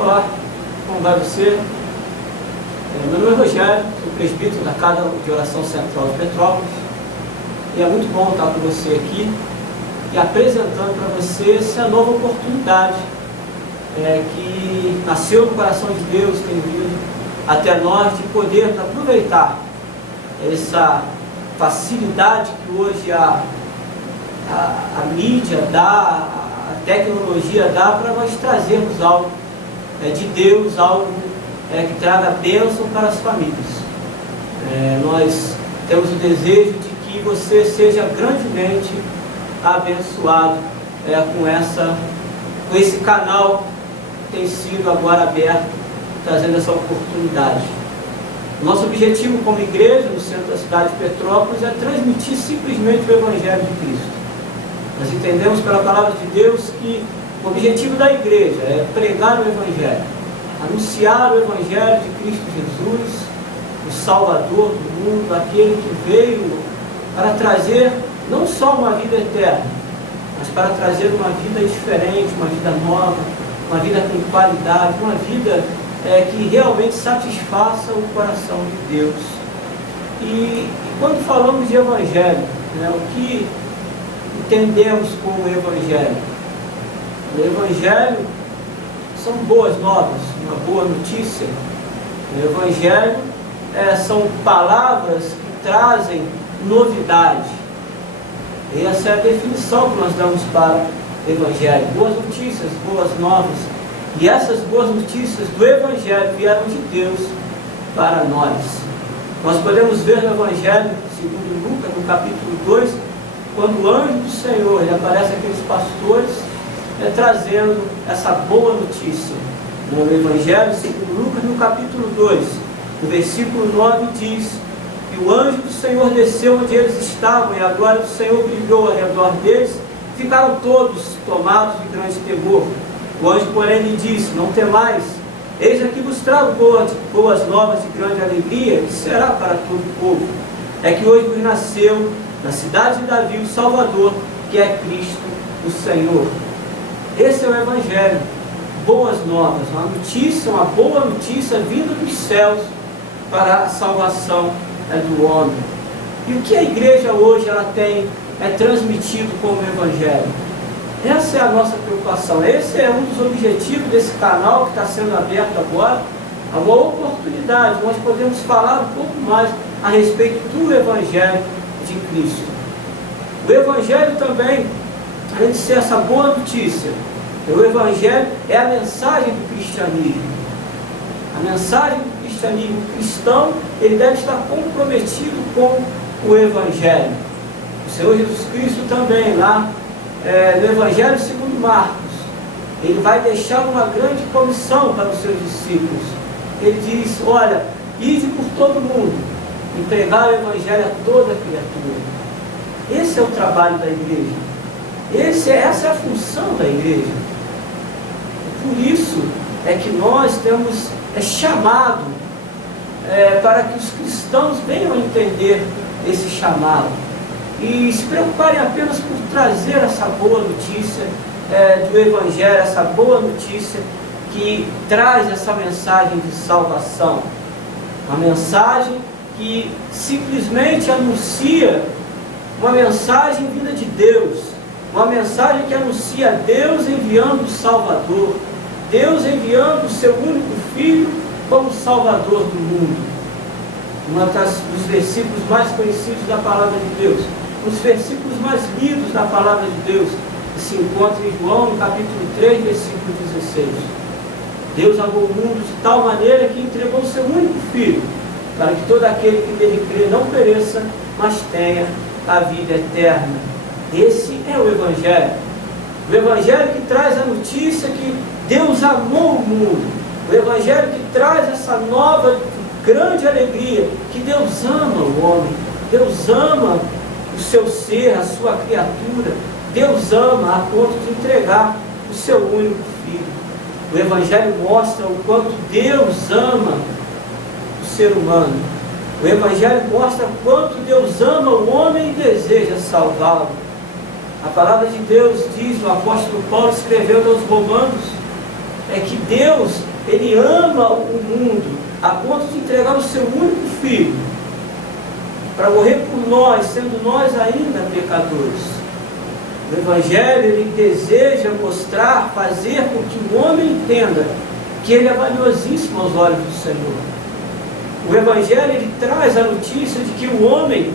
Olá, como vai você? Meu nome é Rogério, sou presbítero da Casa de Oração Central de Petrópolis e é muito bom estar com você aqui e apresentando para você essa nova oportunidade que nasceu no coração de Deus, tem vindo até nós, de poder aproveitar essa facilidade que hoje a mídia dá, a tecnologia dá para nós trazermos algo de Deus, algo que traga bênção para as famílias. Nós temos o desejo de que você seja grandemente abençoado com esse canal que tem sido agora aberto, trazendo essa oportunidade. Nosso objetivo como igreja, no centro da cidade de Petrópolis, é transmitir simplesmente o Evangelho de Cristo. Nós entendemos pela palavra de Deus que o objetivo da igreja é pregar o Evangelho, anunciar o Evangelho de Cristo Jesus, o Salvador do mundo, aquele que veio para trazer não só uma vida eterna, mas para trazer uma vida diferente, uma vida nova, uma vida com qualidade, uma vida que realmente satisfaça o coração de Deus. E quando falamos de Evangelho, o que entendemos como Evangelho? O Evangelho são boas novas, uma boa notícia. O Evangelho são palavras que trazem novidade. E essa é a definição que nós damos para o Evangelho. Boas notícias, boas novas. E essas boas notícias do Evangelho vieram de Deus para nós. Nós podemos ver no Evangelho, segundo Lucas, no capítulo 2, quando o anjo do Senhor aparece àqueles pastores, trazendo essa boa notícia. No Evangelho, segundo Lucas, no capítulo 2, no versículo 9, diz que o anjo do Senhor desceu onde eles estavam e a glória do Senhor brilhou ao redor deles. Ficaram todos tomados de grande temor. O anjo, porém, lhe disse: não temais, eis aqui vos trago boas novas de grande alegria, que será para todo o povo. É que hoje vos nasceu na cidade de Davi o Salvador, que é Cristo o Senhor. Esse é o Evangelho, boas novas, uma boa notícia vinda dos céus para a salvação do homem. E o que a igreja hoje tem transmitido como Evangelho? Essa é a nossa preocupação, esse é um dos objetivos desse canal que está sendo aberto agora, uma oportunidade, nós podemos falar um pouco mais a respeito do Evangelho de Cristo. O Evangelho também, além de ser essa boa notícia, o Evangelho é a mensagem do cristianismo. A mensagem do cristianismo, o cristão, ele deve estar comprometido com o Evangelho. O Senhor Jesus Cristo também, lá no Evangelho segundo Marcos, ele vai deixar uma grande comissão para os seus discípulos. Ele diz: olha, ide por todo mundo e pregar o Evangelho a toda criatura. Esse é o trabalho da igreja. Essa é a função da igreja. Por isso é que nós temos chamado para que os cristãos venham a entender esse chamado e se preocuparem apenas por trazer essa boa notícia do Evangelho, essa boa notícia que traz essa mensagem de salvação, uma mensagem que simplesmente anuncia uma mensagem vinda de Deus, uma mensagem que anuncia Deus enviando o Salvador, Deus enviando o seu único Filho como Salvador do mundo. Um dos versículos mais conhecidos da palavra de Deus, um dos versículos mais lidos da palavra de Deus, que se encontra em João, no capítulo 3, versículo 16. Deus amou o mundo de tal maneira que entregou o seu único Filho, para que todo aquele que nele crê não pereça, mas tenha a vida eterna. Esse é o Evangelho. O Evangelho que traz a notícia que Deus amou o mundo. O Evangelho que traz essa nova grande alegria, que Deus ama o homem. Deus ama o seu ser, a sua criatura. Deus ama a ponto de entregar o seu único Filho. O Evangelho mostra o quanto Deus ama o ser humano. O Evangelho mostra o quanto Deus ama o homem e deseja salvá-lo. A palavra de Deus diz, o apóstolo Paulo escrevendo aos Romanos, que Deus Ele ama o mundo a ponto de entregar o seu único filho para morrer por nós, sendo nós ainda pecadores. O Evangelho, ele deseja mostrar, fazer com que o homem entenda que ele é valiosíssimo aos olhos do Senhor. O Evangelho, ele traz a notícia de que o homem,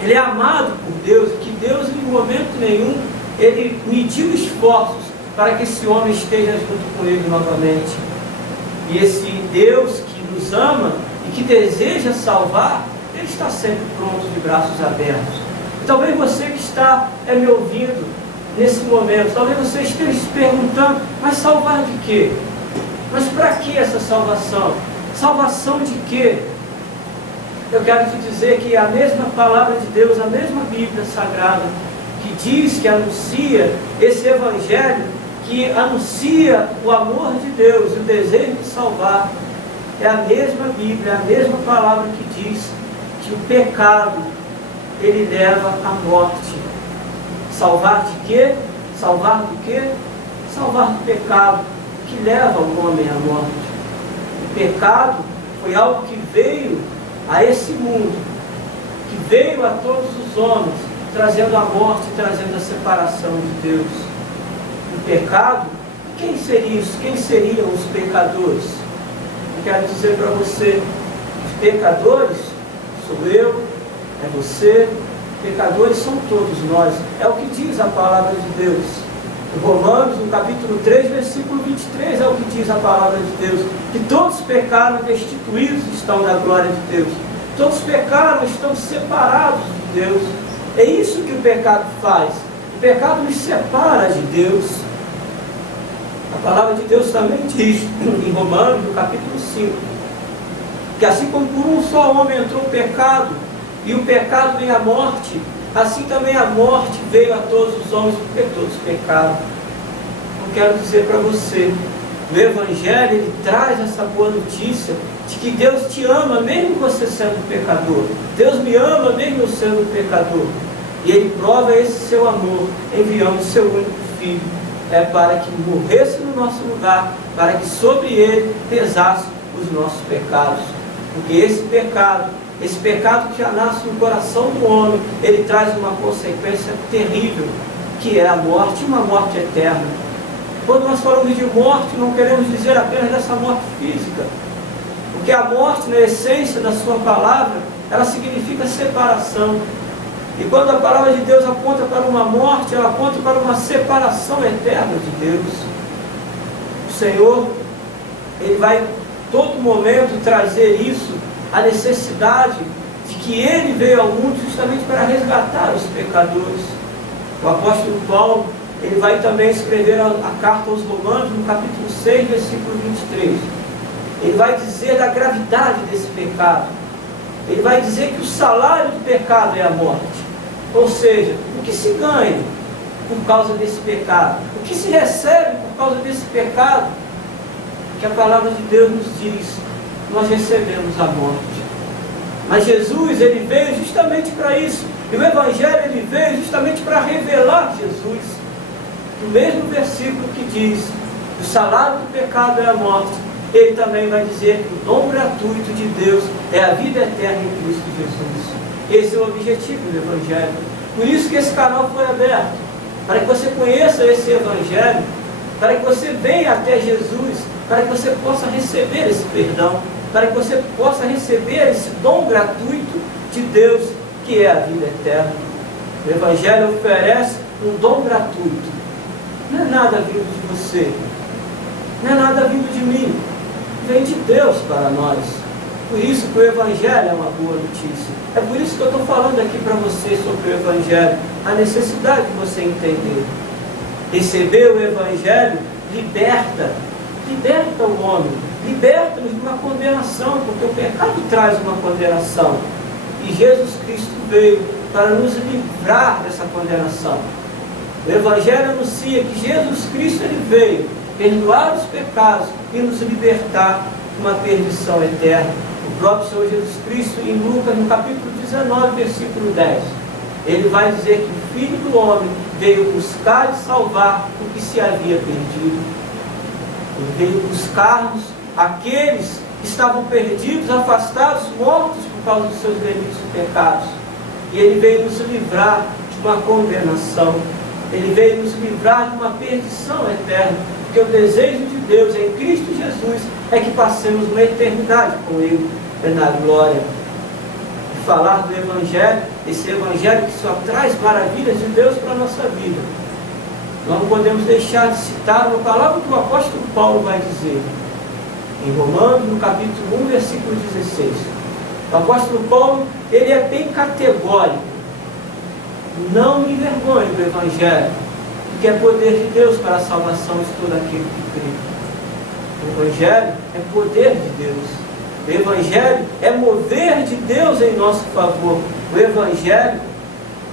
ele é amado por Deus, e que Deus, em momento nenhum, ele mediu esforços para que esse homem esteja junto com ele novamente. E esse Deus que nos ama e que deseja salvar, ele está sempre pronto, de braços abertos. E talvez você que está me ouvindo nesse momento, talvez você esteja se perguntando, mas salvar de quê? Mas para que essa salvação? Salvação de quê? Eu quero te dizer que a mesma palavra de Deus, a mesma Bíblia Sagrada, que diz, que anuncia esse Evangelho, que anuncia o amor de Deus, o desejo de salvar, é a mesma Bíblia, a mesma palavra que diz que o pecado, ele leva à morte. Salvar de quê? Salvar do quê? Salvar do pecado, que leva o homem à morte. O pecado foi algo que veio a esse mundo, que veio a todos os homens, trazendo a morte, trazendo a separação de Deus. O pecado, quem seria isso? Quem seriam os pecadores? Eu quero dizer para você, os pecadores sou eu, é você, pecadores são todos nós. É o que diz a palavra de Deus. Em Romanos, no capítulo 3, versículo 23, é o que diz a palavra de Deus, que todos pecaram, destituídos estão da glória de Deus. Todos pecaram, estão separados de Deus. É isso que o pecado faz. O pecado nos separa de Deus. A palavra de Deus também diz, em Romanos, no capítulo 5, que assim como por um só homem entrou o pecado, e o pecado vem a morte, assim também a morte veio a todos os homens, porque todos pecaram. Eu quero dizer para você, o Evangelho, ele traz essa boa notícia de que Deus te ama, mesmo você sendo pecador. Deus me ama, mesmo eu sendo pecador. E Ele prova esse seu amor, enviando o seu único Filho, para que morresse no nosso lugar, para que sobre Ele pesasse os nossos pecados. Porque esse pecado que já nasce no coração do homem, ele traz uma consequência terrível, que é a morte, uma morte eterna. Quando nós falamos de morte, não queremos dizer apenas dessa morte física, porque a morte, na essência da sua palavra, ela significa separação. E quando a palavra de Deus aponta para uma morte, ela aponta para uma separação eterna de Deus. O Senhor, Ele vai todo momento trazer isso, a necessidade de que Ele veio ao mundo justamente para resgatar os pecadores. O apóstolo Paulo, ele vai também escrever a carta aos Romanos, no capítulo 6, versículo 23. Ele vai dizer da gravidade desse pecado. Ele vai dizer que o salário do pecado é a morte. Ou seja, o que se ganha por causa desse pecado? O que se recebe por causa desse pecado? Que a palavra de Deus nos diz, nós recebemos a morte. Mas Jesus, ele veio justamente para isso. E o Evangelho, ele veio justamente para revelar Jesus. No mesmo versículo que diz, o salário do pecado é a morte, ele também vai dizer que o dom gratuito de Deus é a vida eterna em Cristo Jesus. Esse é o objetivo do Evangelho. Por isso que esse canal foi aberto, para que você conheça esse Evangelho, para que você venha até Jesus, para que você possa receber esse perdão, para que você possa receber esse dom gratuito de Deus, que é a vida eterna. O Evangelho oferece um dom gratuito. Não é nada vindo de você, não é nada vindo de mim, vem de Deus para nós. Por isso que o Evangelho é uma boa notícia. É por isso que eu estou falando aqui para você sobre o Evangelho, a necessidade de você entender. Receber o Evangelho liberta o homem, liberta-nos de uma condenação, porque o pecado traz uma condenação. E Jesus Cristo veio para nos livrar dessa condenação. O Evangelho anuncia que Jesus Cristo, ele veio perdoar os pecados e nos libertar de uma perdição eterna. O próprio Senhor Jesus Cristo, em Lucas, no capítulo 19, versículo 10, ele vai dizer que o Filho do Homem veio buscar e salvar o que se havia perdido. Ele veio buscar-nos aqueles que estavam perdidos, afastados, mortos por causa dos seus delitos e pecados. E Ele veio nos livrar de uma condenação. Ele veio nos livrar de uma perdição eterna. Porque o desejo de Deus em Cristo Jesus é que passemos uma eternidade com Ele, na glória. E falar do Evangelho, esse Evangelho que só traz maravilhas de Deus para a nossa vida. Nós não podemos deixar de citar uma palavra que o apóstolo Paulo vai dizer. Em Romanos, no capítulo 1, versículo 16. O apóstolo Paulo, ele é bem categórico. Não me envergonhe do Evangelho, que é poder de Deus para a salvação de todo aquele que crê. O Evangelho é poder de Deus. O Evangelho é mover de Deus em nosso favor. O Evangelho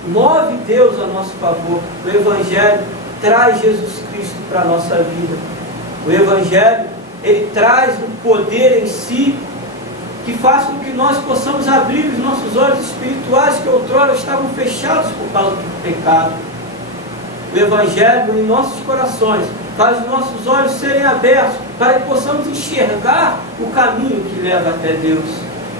move Deus a nosso favor. O Evangelho traz Jesus Cristo para a nossa vida. O Evangelho, ele traz um poder em si que faz com que nós possamos abrir os nossos olhos espirituais que outrora estavam fechados por causa do pecado. O Evangelho em nossos corações faz os nossos olhos serem abertos para que possamos enxergar o caminho que leva até Deus.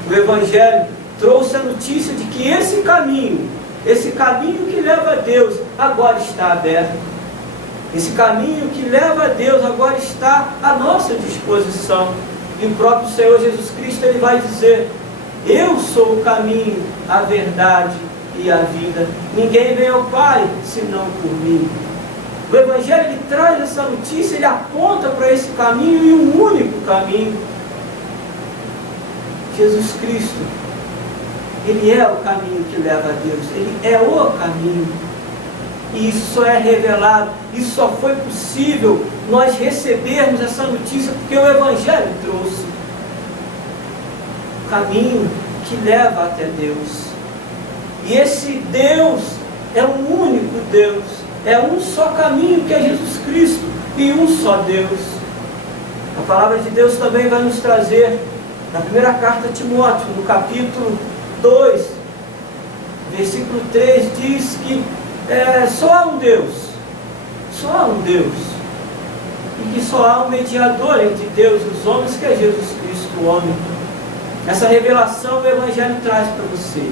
O Evangelho trouxe a notícia de que esse caminho que leva a Deus, agora está aberto. Esse caminho que leva a Deus agora está à nossa disposição. E o próprio Senhor Jesus Cristo, Ele vai dizer: eu sou o caminho, a verdade e a vida. Ninguém vem ao Pai senão por mim. O Evangelho, ele traz essa notícia, ele aponta para esse caminho e um único caminho. Jesus Cristo, Ele é o caminho que leva a Deus. Ele é o caminho. E isso só é revelado, isso só foi possível nós recebermos essa notícia porque o Evangelho trouxe o caminho que leva até Deus. E esse Deus é um único Deus, é um só caminho que é Jesus Cristo e um só Deus. A palavra de Deus também vai nos trazer, na primeira carta a Timóteo, no capítulo 2, versículo 3, diz que só há um Deus, e que só há um mediador entre Deus e os homens, que é Jesus Cristo, o homem. Essa revelação o Evangelho traz para você.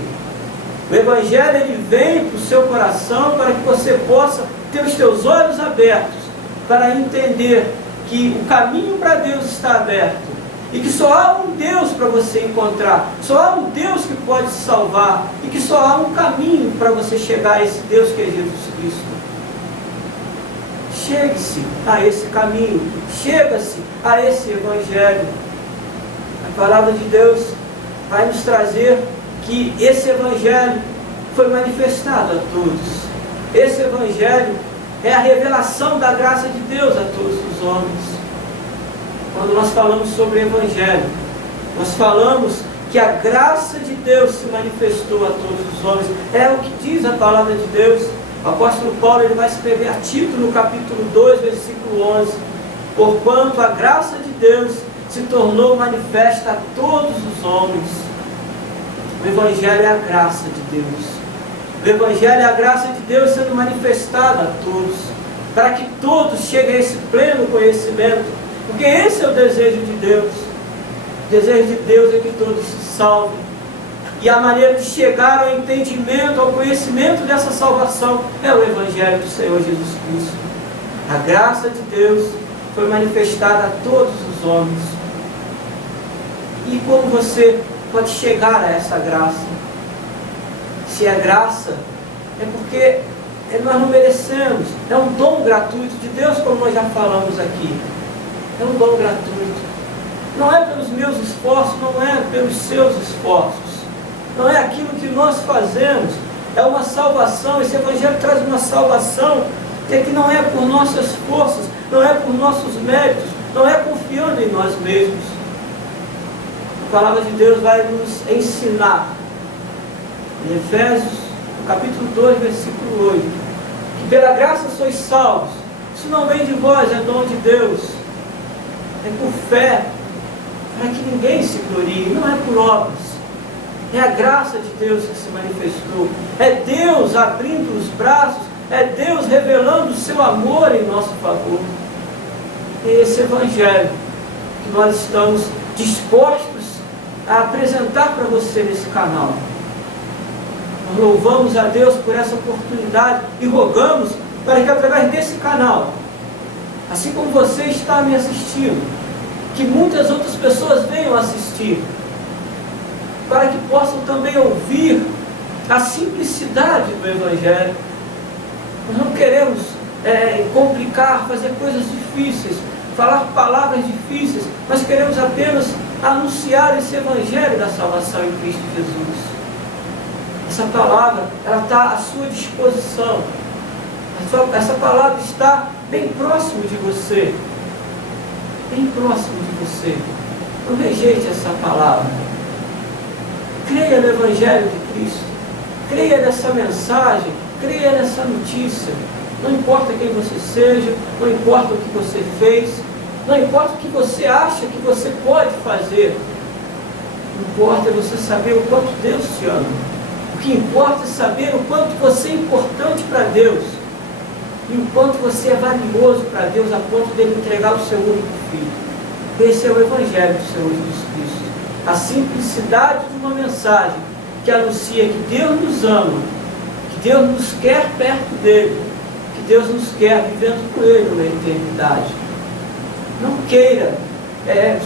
O Evangelho, ele vem para o seu coração para que você possa ter os teus olhos abertos para entender que o caminho para Deus está aberto e que só há um Deus para você encontrar, só há um Deus que pode te salvar e que só há um caminho para você chegar a esse Deus que é Jesus Cristo. Chegue-se a esse caminho, chega-se a esse Evangelho. A palavra de Deus vai nos trazer que esse Evangelho foi manifestado a todos. Esse Evangelho é a revelação da graça de Deus a todos os homens. Quando nós falamos sobre Evangelho, nós falamos que a graça de Deus se manifestou a todos os homens. É o que diz a palavra de Deus. O apóstolo Paulo, ele vai escrever a Tito no capítulo 2, versículo 11. Porquanto a graça de Deus se tornou manifesta a todos os homens. O Evangelho é a graça de Deus. O Evangelho é a graça de Deus sendo manifestada a todos, para que todos cheguem a esse pleno conhecimento, porque esse é o desejo de Deus. O desejo de Deus é que todos se salvem. E a maneira de chegar ao entendimento, ao conhecimento dessa salvação é o Evangelho do Senhor Jesus Cristo. A graça de Deus foi manifestada a todos os homens. E como você pode chegar a essa graça? Se é graça, é porque nós não merecemos. É um dom gratuito de Deus, como nós já falamos aqui. É um dom gratuito. Não é pelos meus esforços, não é pelos seus esforços. Não é aquilo que nós fazemos. É uma salvação. Esse Evangelho traz uma salvação que não é por nossas forças, não é por nossos méritos, não é confiando em nós mesmos. A palavra de Deus vai nos ensinar, em Efésios, no capítulo 2, versículo 8, que pela graça sois salvos. Isso não vem de vós, é dom de Deus. É por fé, para que ninguém se glorie, não é por obras. É a graça de Deus que se manifestou. É Deus abrindo os braços, é Deus revelando o seu amor em nosso favor. E esse Evangelho que nós estamos dispostos a apresentar para você nesse canal. Nós louvamos a Deus por essa oportunidade e rogamos para que através desse canal, assim como você está me assistindo, que muitas outras pessoas venham assistir, para que possam também ouvir a simplicidade do Evangelho. Nós não queremos complicar, fazer coisas difíceis, falar palavras difíceis, mas queremos apenas anunciar esse Evangelho da salvação em Cristo Jesus. Essa palavra, ela está à sua disposição. Essa palavra está bem próximo de você. Bem próximo de você. Não rejeite essa palavra. Creia no Evangelho de Cristo. Creia nessa mensagem. Creia nessa notícia. Não importa quem você seja, não importa o que você fez, não importa o que você acha que você pode fazer. O que importa é você saber o quanto Deus te ama. O que importa é saber o quanto você é importante para Deus. E o quanto você é valioso para Deus a ponto dele entregar o seu único filho. Esse é o Evangelho do Senhor Jesus Cristo. A simplicidade de uma mensagem que anuncia que Deus nos ama, que Deus nos quer perto dele, que Deus nos quer vivendo com ele na eternidade. Não queira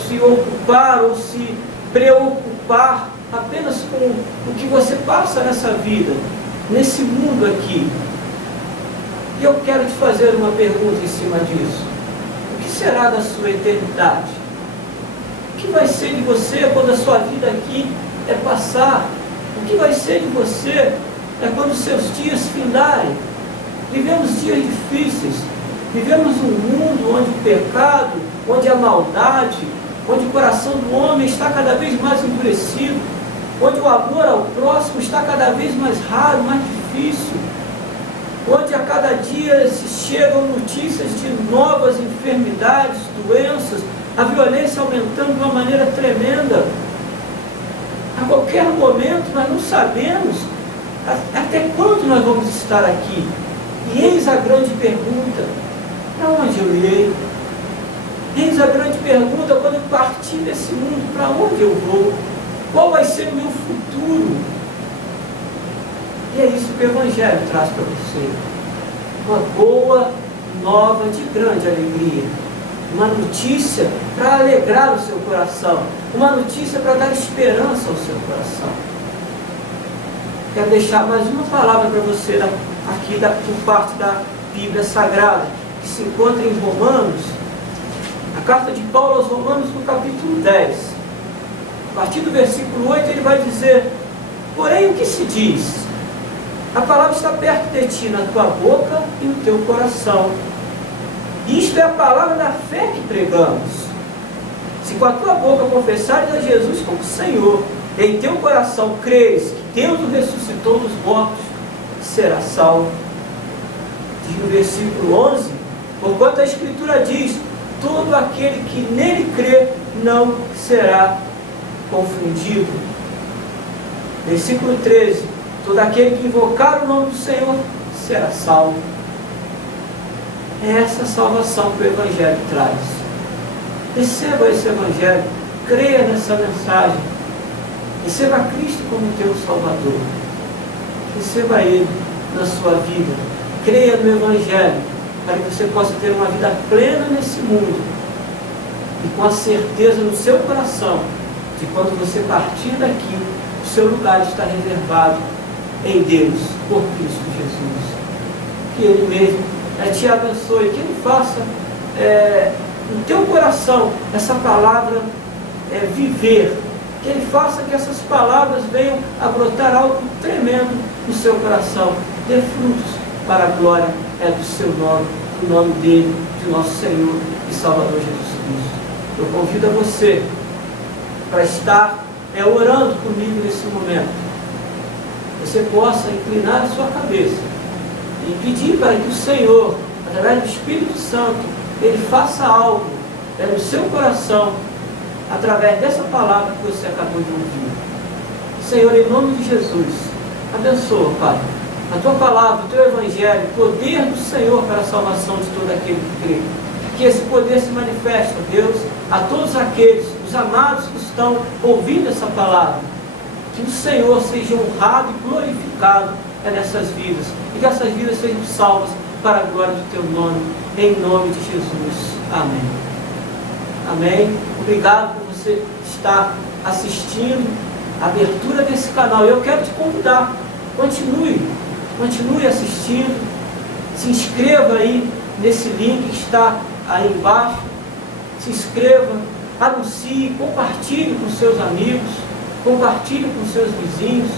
se ocupar ou se preocupar apenas com o que você passa nessa vida, nesse mundo aqui. E eu quero te fazer uma pergunta em cima disso. O que será da sua eternidade? O que vai ser de você quando a sua vida aqui passar? O que vai ser de você quando os seus dias findarem? Vivemos dias difíceis. Vivemos um mundo onde o pecado, onde a maldade, onde o coração do homem está cada vez mais endurecido, onde o amor ao próximo está cada vez mais raro, mais difícil, onde a cada dia se chegam notícias de novas enfermidades, doenças, a violência aumentando de uma maneira tremenda. A qualquer momento nós não sabemos até quando nós vamos estar aqui. E eis a grande pergunta: para onde eu irei? Eis a grande pergunta: quando eu partir desse mundo, para onde eu vou? Qual vai ser o meu futuro? E é isso que o Evangelho traz para você. Uma boa nova de grande alegria. Uma notícia para alegrar o seu coração. Uma notícia para dar esperança ao seu coração. Quero deixar mais uma palavra para você aqui por parte da Bíblia Sagrada, que se encontra em Romanos, a carta de Paulo aos Romanos, no capítulo 10. A partir do versículo 8 ele vai dizer: porém o que se diz? A palavra está perto de ti, na tua boca e no teu coração. Isto é a palavra da fé que pregamos. Se com a tua boca confessares a Jesus como Senhor, e em teu coração creres que Deus o ressuscitou dos mortos, serás salvo. Diz no versículo 11: porquanto a Escritura diz: todo aquele que nele crê não será confundido. Versículo 13: todo aquele que invocar o nome do Senhor será salvo. É essa salvação que o Evangelho traz. Receba esse Evangelho, creia nessa mensagem, receba Cristo como teu Salvador, receba Ele na sua vida, creia no Evangelho, para que você possa ter uma vida plena nesse mundo, e com a certeza no seu coração, de quando você partir daqui, o seu lugar está reservado em Deus, por Cristo Jesus. Que Ele mesmo te abençoe, que Ele faça no teu coração essa palavra viver, que Ele faça que essas palavras venham a brotar algo tremendo no seu coração, dê frutos para a glória do seu nome, do nome dEle, de nosso Senhor e Salvador Jesus Cristo. Eu convido a você para estar orando comigo nesse momento. Você possa inclinar a sua cabeça e pedir para que o Senhor, através do Espírito Santo, Ele faça algo no seu coração, através dessa palavra que você acabou de ouvir. Senhor, em nome de Jesus, abençoa, Pai, a Tua palavra, o Teu Evangelho, o poder do Senhor para a salvação de todo aquele que crê. Que esse poder se manifeste, Deus, a todos aqueles, os amados que estão ouvindo essa palavra, que o Senhor seja honrado e glorificado nessas vidas, e que essas vidas sejam salvas para a glória do Teu nome, em nome de Jesus. Amém. Amém. Obrigado por você estar assistindo a abertura desse canal. Eu quero te convidar, continue assistindo, se inscreva aí nesse link que está aí embaixo, se inscreva, anuncie, compartilhe com seus amigos, compartilhe com seus vizinhos.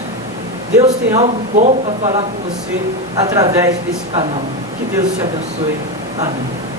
Deus tem algo bom para falar com você através desse canal. Que Deus te abençoe. Amém.